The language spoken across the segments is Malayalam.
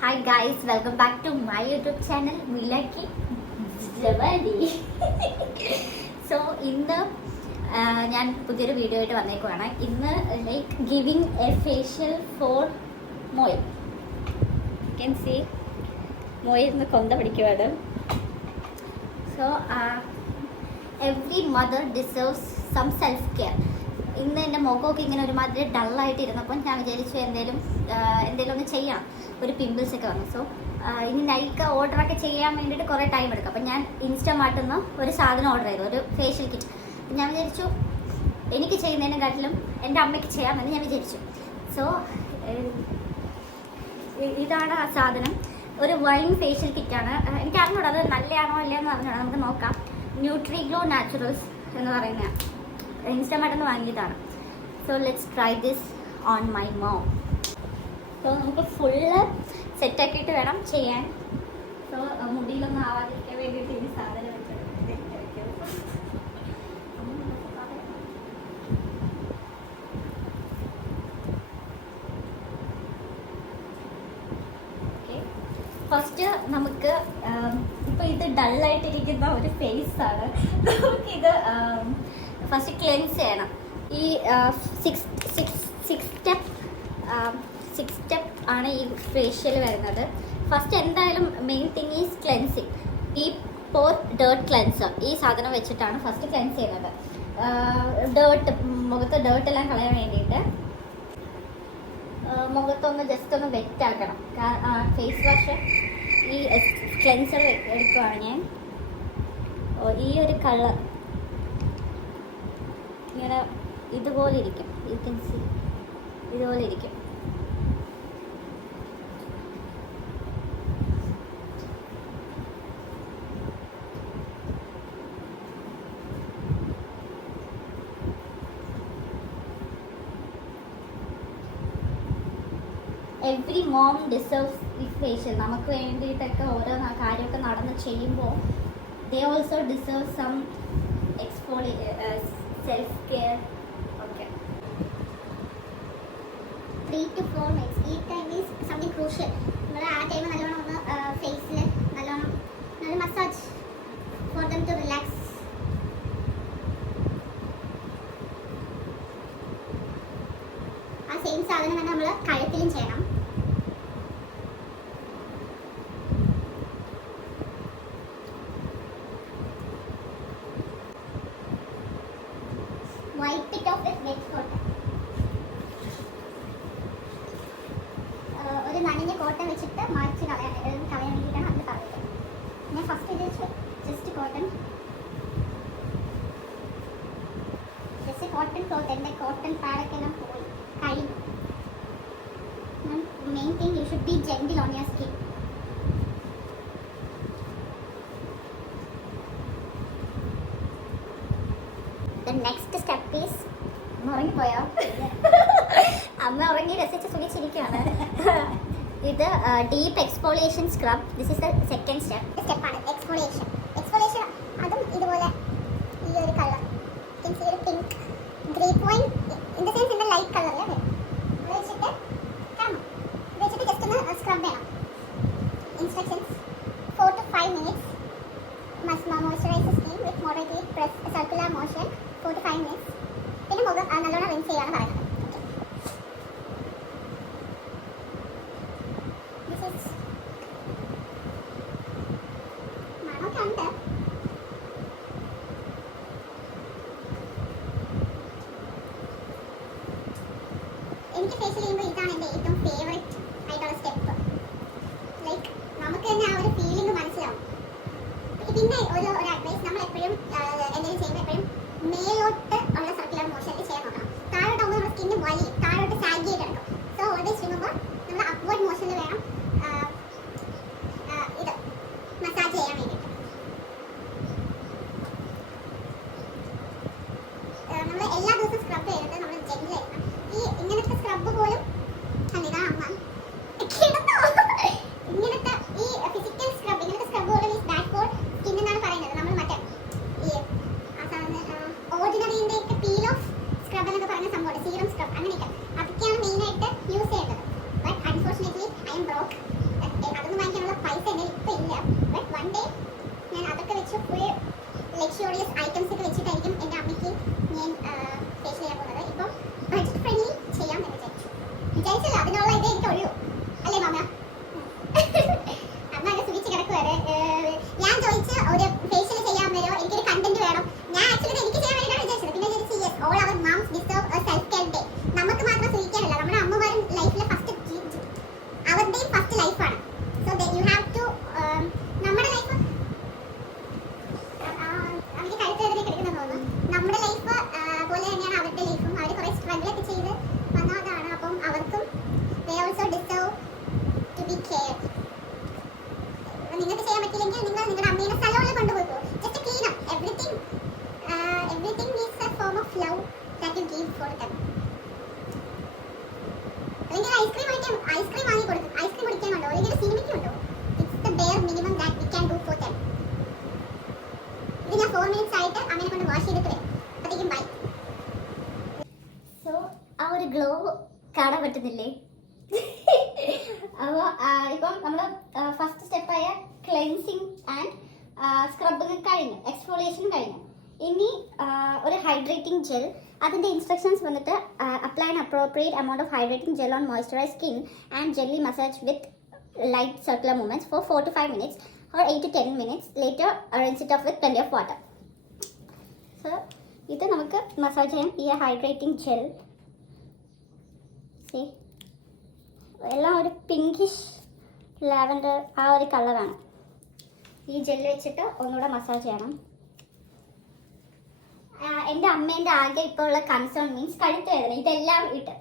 Hi guys, welcome back to my YouTube channel Milaki Javadi. So ഇന്ന് ഞാൻ പുതിയൊരു വീഡിയോ ആയിട്ട് വന്നേക്കുവാണ്. ഇന്ന് like giving a facial for Moy. You can see Moy ഇന്ന് കൊന്ത പിടിക്കുവാണ്. So every mother deserves some self care. ഇന്ന് എൻ്റെ മുഖമൊക്കെ ഇങ്ങനെ ഒരുമാതിരി ഡള്ളായിട്ട് ഇരുന്നപ്പോൾ ഞാൻ വിചാരിച്ചു എന്തെങ്കിലും ഒന്ന് ചെയ്യാം. ഒരു പിമ്പിൾസ് ഒക്കെ വന്നു. സോ ഇനി നൈക്ക് ഓർഡറൊക്കെ ചെയ്യാൻ വേണ്ടിയിട്ട് കുറേ ടൈം എടുക്കും. അപ്പം ഞാൻ ഇൻസ്റ്റമാർട്ടിൽ നിന്ന് ഒരു സാധനം ഓർഡർ ചെയ്തു, ഒരു ഫേഷ്യൽ കിറ്റ്. ഞാൻ വിചാരിച്ചു എനിക്ക് ചെയ്യുന്നതിനെക്കാട്ടിലും എൻ്റെ അമ്മയ്ക്ക് ചെയ്യാമെന്ന് ഞാൻ വിചാരിച്ചു. സോ ഇതാണ് ആ സാധനം. ഒരു വൈൻ ഫേഷ്യൽ കിറ്റാണ്. എനിക്ക് അറിഞ്ഞൂടാ അത് നല്ലതാണോ അല്ലയെന്ന് അറിഞ്ഞൂടാ, നമുക്ക് നോക്കാം. ന്യൂട്രിഗ്ലോ നാച്ചുറൽസ് എന്ന് പറയുന്ന ഇൻസ്റ്റമാർട്ടിൽ നിന്ന് വാങ്ങിയതാണ്. So let's try this on my mom. So നമുക്ക് ഫുള്ള് സെറ്റാക്കിയിട്ട് വേണം ചെയ്യാൻ. സോ മുടിയിലൊന്നും ആവാതിരിക്കാൻ വേണ്ടിയിട്ട് ഈ സാധനം ഫസ്റ്റ് നമുക്ക് ഇപ്പോൾ ഇത് ഡള്ളായിട്ടിരിക്കുന്ന ഒരു ഫേസാണ്. നമുക്കിത് ഫസ്റ്റ് ക്ലെൻസ് ചെയ്യണം. ഈ സിക്സ് സ്റ്റെപ്പ് ആണ് ഈ ഫേഷ്യൽ വരുന്നത്. ഫസ്റ്റ് എന്തായാലും മെയിൻ തിങ് ഈസ് ക്ലെൻസിങ്. ഈ പോർ ഡേർട്ട് ക്ലെൻസർ ഈ സാധനം വെച്ചിട്ടാണ് ഫസ്റ്റ് ക്ലെൻസ് ചെയ്യുന്നത്. മുഖത്ത് ഡേർട്ടെല്ലാം കളയാൻ വേണ്ടിയിട്ട് മുഖത്തൊന്ന് ജസ്റ്റ് ഒന്ന് വെറ്റാക്കണം. ഫേസ് വാഷ് ഈ ക്ലെൻസർ എടുക്കുകയാണ് ഞാൻ. ഈ ഒരു കളർ ഇങ്ങനെ ഇതുപോലെ ഇരിക്കും. യു കെൻ സീ ഇതുപോലെ ഇരിക്കും. എവ്രി മോം ഡിസേർവ്സ് ഈ ഫേഷ്യൽ. നമുക്ക് വേണ്ടിയിട്ടൊക്കെ ഓരോ കാര്യമൊക്കെ നടന്ന് ചെയ്യുമ്പോൾ they also deserve some self care. Okay, 3 to 4 minutes. ഈ ടൈം ഈസ് സംതിങ് ക്രൂഷ്യൽ. നമ്മൾ ആ ടൈം നല്ലോണം ഒന്ന് ഫേസിൽ നല്ലോണം ഒരു massage for them to relax. ആ സെയിം സാധനം തന്നെ നമ്മൾ കഴുത്തിലും ചെയ്യണം. Wipe it off with wet cotton. ഒരു നനഞ്ഞ കോട്ടൺ വെച്ചിട്ട് മറിച്ച് കളയാൻ വേണ്ടിയിട്ടാണ് അത് പറഞ്ഞത്. ഞാൻ ഫസ്റ്റ് വിചാരിച്ചു ജസ്റ്റ് കോട്ടൺ ക്ലോത്ത്. എൻ്റെ കോട്ടൺ പാഡൊക്കെ എല്ലാം പോയി കഴിഞ്ഞു. Main thing you should be gentle on your skin. The next step is ഉറങ്ങിപ്പോയോ? അമ്മ ഉറങ്ങി രസിച്ച് സുഖിച്ചിരിക്കുകയാണ്. ഇത് deep exfoliation scrub. This is the second സ്റ്റെപ്പാണ് എക്സ്ഫോളിയേഷൻ. അതും ഇതുപോലെ ഈ ഒരു കളർ ഒരു pink grey point in the sense ഇതിൻ്റെ ലൈറ്റ് കളറിൽ വെച്ചിട്ട് കാണാം. വെച്ചിട്ട് ജസ്റ്റ് ഒന്ന് സ്ക്രബ് ചെയ്യണം. Instructions 4 to 5 minutes. Must moisturize the skin with moderately press circular motion 4 to 5 minutes. പിന്നെ മുഖം നല്ലോണം റിൻസ് ചെയ്യാനാണ് പറയുന്നത്. മണമൊക്കെ ഉണ്ട്. എനിക്ക് ഫേഷ്യൽ ചെയ്യുമ്പോൾ ഇതാണ് എൻ്റെ ഏറ്റവും ഫേവറേറ്റ് ആയിട്ടുള്ള സ്റ്റെപ്പ്. ലൈക്ക് നമുക്ക് തന്നെ ആ ഒരു ഫീലിംഗ് മനസ്സിലാവും. പിന്നെ ഒരു അഡ്വൈസ്, നമ്മൾ എപ്പോഴും എന്തെങ്കിലും ചെയ്യുമ്പോൾ എപ്പോഴും ലക്ഷറിയസ് ഐറ്റംസ് ഒക്കെ വെച്ചിട്ടായിരിക്കും എൻ്റെ അമ്മയ്ക്ക് ഞാൻ ഫേഷ്യൽ ചെയ്യാൻ പോകുന്നത്. ഇപ്പം ബഡ്ജറ്റ് ഫ്രണ്ട്ലി ചെയ്യാമെന്ന് വിചാരിച്ചല്ലോ, അതിനുള്ള ഇതേ എനിക്കുള്ളൂ അല്ലേ മാമ? അമ്മ അങ്ങനെ സുഖിച്ച് കിടക്കുവാണ്. ഞാൻ ചോദിച്ച് ഒരു ഫേഷ്യൽ ചെയ്യാൻ വരുമോ, എനിക്കൊരു കണ്ടന്റ് വേണം. ഞാൻ ആക്ച്വലി എനിക്ക് ചെയ്യാൻ വേണ്ടിയിട്ടാണ് വിചാരിച്ചത്. പിന്നെ വിചാരിച്ചു yes, all our moms deserve a self care day. നമുക്ക് മാത്രം സുഖിക്കാനല്ല, നമ്മുടെ അമ്മമാരും ലൈഫിലെ ഫസ്റ്റ് അവരുടെയും ഫസ്റ്റ് ലൈഫാണ്. സോ യു ഹാവ് ടു നമ്മുടെ ലൈഫ് അവർക്ക് കഴുത്തേറി കിടക്കുന്ന തോന്നുന്നു. നമ്മുടെ ലൈഫ് പോലെ തന്നെയാണ് അവരുടെ ലൈഫും. അവർ കുറേ സ്ട്രഗിൾ ഒക്കെ ചെയ്ത് വന്നതാണ്. അപ്പം അവർക്കും they also deserve to be cared. നിങ്ങൾക്ക് ചെയ്യാൻ പറ്റില്ലെങ്കിൽ നിങ്ങൾ നിങ്ങളുടെ അമ്മയുടെ സ്ഥലങ്ങളിൽ കൊണ്ടുപോയിക്കോ. Just clean up everything. Everything is a form of love that you give for them. അല്ലെങ്കിൽ ഐസ്ക്രീം വാങ്ങി കൊടുക്കും. ഐസ്ക്രീം കുടിക്കാനുണ്ടോ, അല്ലെങ്കിൽ ഒരു സിനിമയ്ക്കുണ്ടോ? It's the bare minimum that we can do for them. ഇത് ഞാൻ 4 മിനിറ്റ്സ് ആയിട്ട് അമ്മേനെ കൊണ്ട് വാഷ് ചെയ്തിട്ട് വരും. അപ്പോഴത്തേക്കും ബൈ. സോ ആ ഒരു ഗ്ലോ കാണാൻ പറ്റുന്നില്ലേ? അപ്പോൾ ഇപ്പം നമ്മൾ ഫസ്റ്റ് സ്റ്റെപ്പായ ക്ലെൻസിങ് ആൻഡ് സ്ക്രബിങ് കഴിഞ്ഞു, എക്സ്ഫോളിയേഷൻ കഴിഞ്ഞു. ഇനി ഒരു ഹൈഡ്രേറ്റിംഗ് ജെൽ. അതിൻ്റെ ഇൻസ്ട്രക്ഷൻസ് വന്നിട്ട് apply an appropriate amount of hydrating gel on moisturise skin and jelly massage with light circular movements for 4 to 5 minutes or 8 to 10 minutes. Later rinse it off with plenty of water. So ഇത് നമുക്ക് മസാജ് ചെയ്യാം. ഈ ഹൈഡ്രേറ്റിംഗ് ജെൽ എല്ലാം ഒരു പിങ്കിഷ് ലാവൻഡർ ആ ഒരു കളറാണ്. ഈ ജെല്ല് വെച്ചിട്ട് ഒന്നുകൂടെ മസാജ് ചെയ്യണം. എൻ്റെ അമ്മേൻ്റെ ആകെ ഇപ്പോൾ ഉള്ള കൺസേൺ മീൻസ് കഴുത്ത് വേദന. ഇതെല്ലാം ഇട്ട്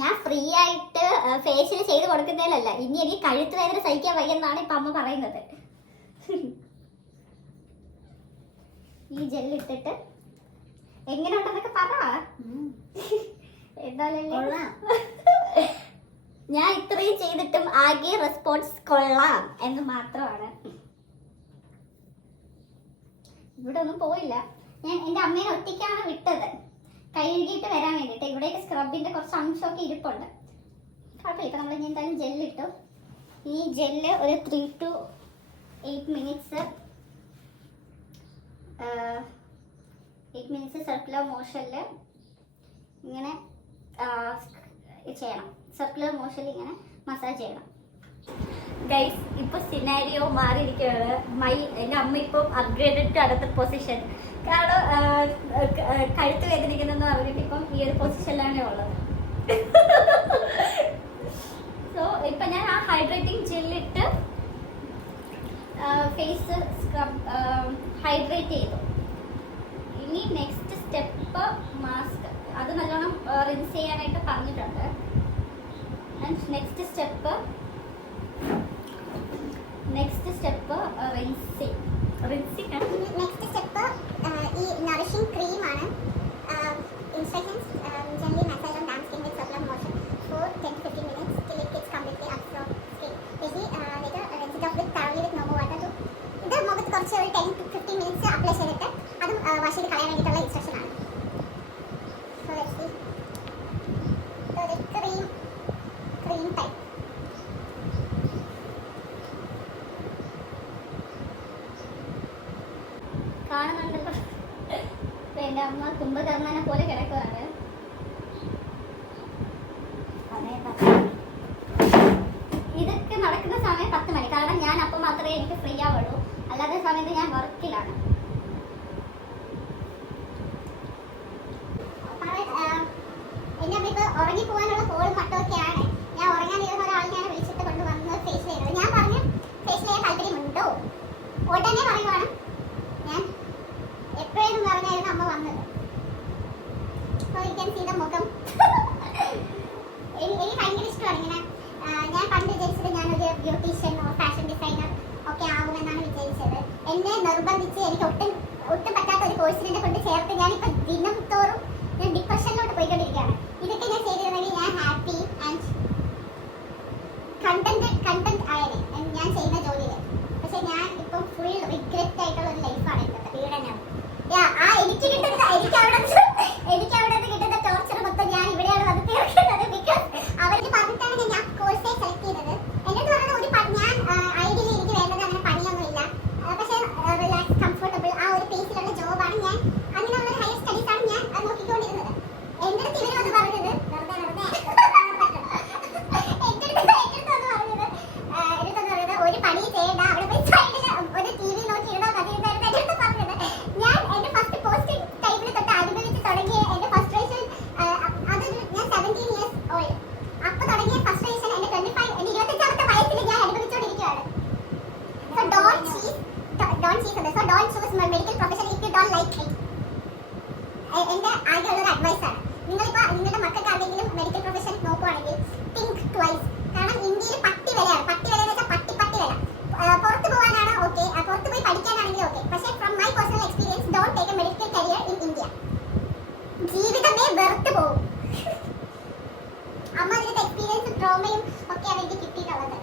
ഞാൻ ഫ്രീ ആയിട്ട് ഫേഷ്യൽ ചെയ്ത് കൊടുക്കുന്നതിലല്ല, ഇനി എനിക്ക് കഴുത്ത് വേദന സഹിക്കാൻ വയ്യെന്നാണ് ഇപ്പം അമ്മ പറയുന്നത്. ഈ ജെല്ല് ഇട്ടിട്ട് എങ്ങനെയുണ്ടെന്നൊക്കെ പറ. എന്തായാലും ഞാൻ ഇത്രയും ചെയ്തിട്ടും ആകെ റെസ്പോൺസ് കൊള്ളാം എന്ന് മാത്രമാണ്. ഇവിടെ ഒന്നും പോയില്ല. ഞാൻ എൻ്റെ അമ്മേനെ ഒറ്റയ്ക്കാണ് വിട്ടത് കഴുകിയിട്ട് വരാൻ വേണ്ടിയിട്ട്. ഇവിടെയൊക്കെ സ്ക്രബിൻ്റെ കുറച്ച് അംശമൊക്കെ ഇരിപ്പുണ്ട്. കുഴപ്പമില്ല. ഇപ്പം നമ്മൾ എന്തായാലും ജെല്ലിട്ടു. ഈ ജെല്ല് ഒരു 3 to 8 minutes സർക്കുലർ മോഷനിൽ ഇങ്ങനെ ചെയ്യണം. സർക്കുലർ മോഷനിൽ ഇങ്ങനെ മസാജ് ചെയ്യണം. ഗൈസ്, ഇപ്പോൾ സിനാരിയോ മാറിയിരിക്കുകയാണ്. എൻ്റെ അമ്മ ഇപ്പം അപ്ഗ്രേഡഡ് ടു അടുത്ത പൊസിഷൻ. കാരണം കഴുത്ത് വേദനിക്കുന്നെന്ന് പറഞ്ഞിട്ട് ഇപ്പം ഈ ഒരു പൊസിഷനിലാണ് ഉള്ളത്. സോ ഇപ്പം ഞാൻ ആ ഹൈഡ്രേറ്റിംഗ് ജെല്ലിട്ട് ഫേസ് സ്ക്രബ് ഹൈഡ്രേറ്റ് ചെയ്തു. ഇനി നെക്സ്റ്റ് സ്റ്റെപ്പ് മാസ്ക്. അത് നല്ലോണം റിൻസ് ചെയ്യാനായിട്ട് പറഞ്ഞിട്ടുണ്ട്. Next step next step rinsing. Next step ഈ നറിഷിംഗ് ക്രീമാണ്. Instructions gently massage on damp skin with circular motion for 10 to 15 minutes till it gets completely absorbed skin. Basically later rinse it off with thoroughly with normal water. ഇത് മുഖത്ത് കുറച്ച് ഒരു 10 to 15 minutes അപ്ലൈ ചെയ്തിട്ട് അതും വാഷ് ചെയ്ത് കളയാൻ വേണ്ടിയിട്ടുള്ള ഇൻസ്ട്രക്ഷൻ ആണ്. So let's see. So the cream type. കാണുന്നുണ്ടല്ലോ. എൻ്റെ അമ്മ കുംഭകർണനെ പോലെ കിടക്കുകയാണ്. ഇതൊക്കെ നടക്കുന്ന സമയം 10 മണി. കാരണം ഞാൻ അപ്പം മാത്രമേ എനിക്ക് ഫ്രീ ആവുള്ളൂ. അല്ലാത്ത സമയത്ത് ഞാൻ വർക്കിലാണ്. എൻ്റെ അമ്മ ഇപ്പോൾ ഉറങ്ങി പോകാനുള്ള കോളും മട്ടൊക്കെയാണ്. ഞാൻ ഉറങ്ങാനിരുന്ന ഒരാളിനെയാണ് വിളിച്ചിട്ട് കൊണ്ടുവന്ന് ഫേഷ്യൽ ചെയ്തത്. ഞാൻ പറഞ്ഞു ഫേഷ്യൽ ചെയ്യാൻ താല്പര്യമുണ്ടോ, ഉടനെ പറയുവാണ്. ഞാൻ എപ്പോഴെന്നും പറഞ്ഞായിരുന്നു അമ്മ വന്നത്. മുഖം എനിക്ക് ഭയങ്കര ഇഷ്ടമാണ് ഇങ്ങനെ. ഞാൻ പണ്ട് വിചാരിച്ചത് ഞാനൊരു ബ്യൂട്ടീഷ്യൻ ഫാഷൻ ഡിസൈനർ ഒക്കെ ആകുമെന്നാണ് വിചാരിച്ചത്. എന്നെ നിർബന്ധിച്ച് എനിക്ക് ഒട്ടും പറ്റാത്ത ഒരു കോഴ്സിനെ കൊണ്ട് ചേർത്ത് ഞാനിപ്പോൾ ദിനം തോറും ഞാൻ ഡിപ്രഷനിലോട്ട് പോയിക്കൊണ്ടിരിക്കുകയാണ്. ഇതൊക്കെ ഞാൻ ചെയ്തിരുന്നെങ്കിൽ ഞാൻ ഹാപ്പി ആൻഡ് കണ്ടന്റ് ആയത് ഞാൻ ചെയ്യുന്ന ജോലിയിൽ. പക്ഷെ ഞാൻ ഇപ്പം ഫുൾ റിഗ്രറ്റ് ആയിട്ടുള്ള ഒരു ലൈഫാണ് ഇന്നത്തെ പീഡനം. എനിക്ക് അവിടെ കിട്ടുന്ന ടോർച്ചർ മൊത്തം ഞാൻ ഇവിടെയാണ് വന്ന് തീർക്കുന്നത്. ബിക്കോസ് അവർക്ക് പറഞ്ഞിട്ടാണ് ഞാൻ കോഴ്സേ സെലക്ട് ചെയ്തത്. എന്നെ പറഞ്ഞത് ഞാൻ ഐഡിയലി എനിക്ക് വേണ്ടത് അങ്ങനെ പണിയൊന്നുമില്ല, പക്ഷേ റിലാക്സ് കംഫർട്ടബിൾ ആ ഒരു പേസിലുള്ള ജോബാണ് ഒക്കെയാണ് എനിക്ക് കിട്ടിയിട്ടുള്ളത്.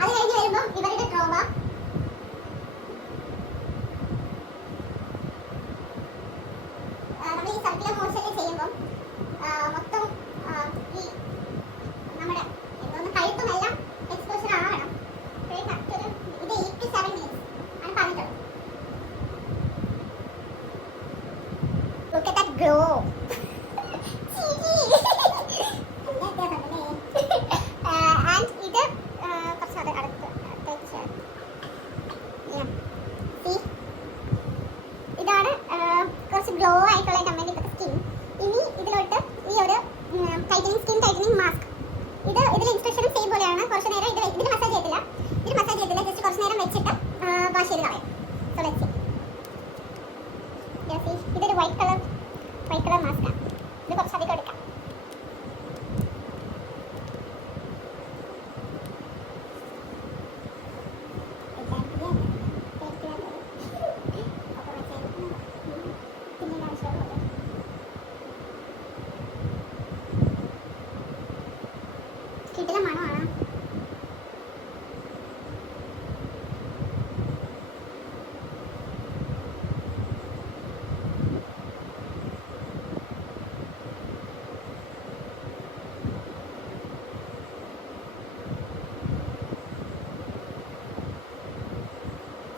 അത് കഴിഞ്ഞ് വരുമ്പോൾ ഇവരുടെ ട്രോമ, നമ്മൾ ഈ സർക്കുലർ മോഷനിൽ ചെയ്യുമ്പോൾ മൊത്തം ഈ നമ്മുടെ എന്തോന്ന് കഴുത്തുമെല്ലാം എക്സ്പോഷർ ആവണം. ഇത് 8 to 7 minutes ആണ് പറഞ്ഞിട്ടുള്ളത്. Look at that glow. And ഇത് കുറച്ചത് അടുത്ത് വെച്ച് ഇതാണ് കുറച്ച് ഗ്ലോ ആയിട്ടുള്ള നമ്മുടെ ഇപ്പോഴത്തെ സ്കിൻ. ഇനി ഇതിലോട്ട് ഈ ഒരു സ്കിൻ ടൈറ്റനിങ് മാസ്ക്, ഇതിൽ ഇൻസ്ട്രക്ഷനും സെയിം പോലെയാണ്. കുറച്ച് നേരം ഇതിൽ മസാജ് ചെയ്തില്ല, ജസ്റ്റ് കുറച്ച് നേരം വെച്ചിട്ട് വാഷ് ചെയ്ത് കളയാം. So let's see. ഇതൊരു വൈറ്റ് കളർ മാസ്കാണ്. ഇത് കുറച്ചധികം എടുക്കാം. കിട്ടില്ല മണമാണ്.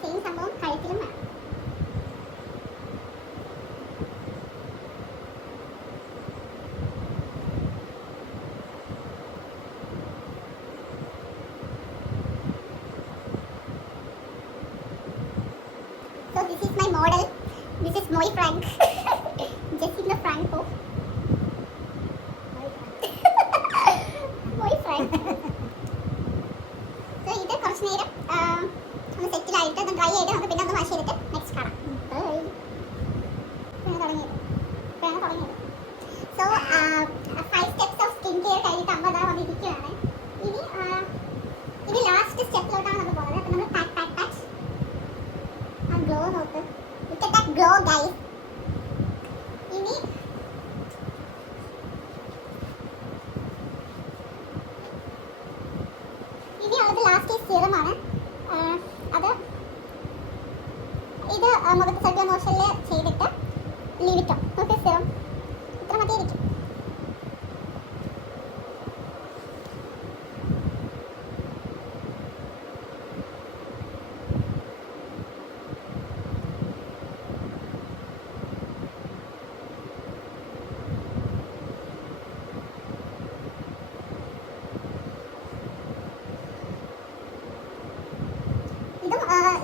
സെയിം സംഭവം കഴുത്തിലും വേണം. So this is my model. This is Moi Frank. Just in the front po. Moi Frank. So ഇത് കുറച്ച് നേരം ഒന്ന് സെറ്റിലായിട്ട് ഒന്ന് ഡ്രൈ ചെയ്ത് നമുക്ക് പിന്നെ ഒന്ന് വാഷ് ചെയ്തിട്ട് നെക്സ്റ്റ് കാണാം. തുടങ്ങിയത്. So 5 steps of skin care കഴിഞ്ഞിട്ട് അമ്മ അതാ വന്നിരിക്കുകയാണ്. ഇനി ലാസ്റ്റ് സ്റ്റെപ്പിലോട്ടാണ് നമ്മൾ പോകുന്നത്. അപ്പോൾ നമ്മൾ പാക്ക് ഗ്ലോ നോക്ക്. Look at that glow guys. ഇനി ഉള്ളത് ലാസ്റ്റ് സീറം ആണ്. ഇത് മുഖത്ത് സർക്കുലർ മോഷനിൽ ചെയ്തിട്ട് ലീവ് ഇട്ടോ. നോക്ക് സീറം ഇത്ര മതിയായിരിക്കും.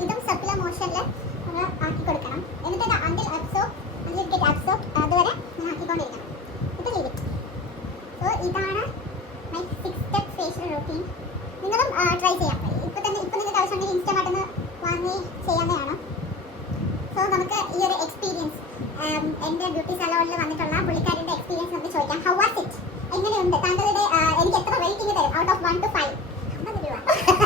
ഇതും സർക്കുലർ മോഷനിൽ നമ്മൾ ആക്കി കൊടുക്കണം. എന്നിട്ട് അതുവരെ ആക്കിക്കൊണ്ടിരിക്കണം. ഇത് ലീവ് ഇറ്റ്. സോ ഇതാണ് മൈ 6 step ഫേഷ്യൽ റൂട്ടീൻ. നിങ്ങളും ട്രൈ ചെയ്യാം. ഇപ്പം നിങ്ങൾക്ക് ആവശ്യമുണ്ടെങ്കിൽ ഇൻസ്റ്റമായിട്ടൊന്ന് വാങ്ങി ചെയ്യാവുന്നതാണ്. സോ നമുക്ക് ഈ ഒരു എക്സ്പീരിയൻസ് എൻ്റെ ബ്യൂട്ടി സലോണിൽ വന്നിട്ടുള്ള പുള്ളിക്കാരൻ്റെ എക്സ്പീരിയൻസ് നമുക്ക് ചോദിക്കാം. How was it? എങ്ങനെയുണ്ട്? താങ്കളുടെ എനിക്ക് എത്ര റേറ്റിംഗ് തരും ഔട്ട് ഓഫ് 1 to 5? 50 രൂപ.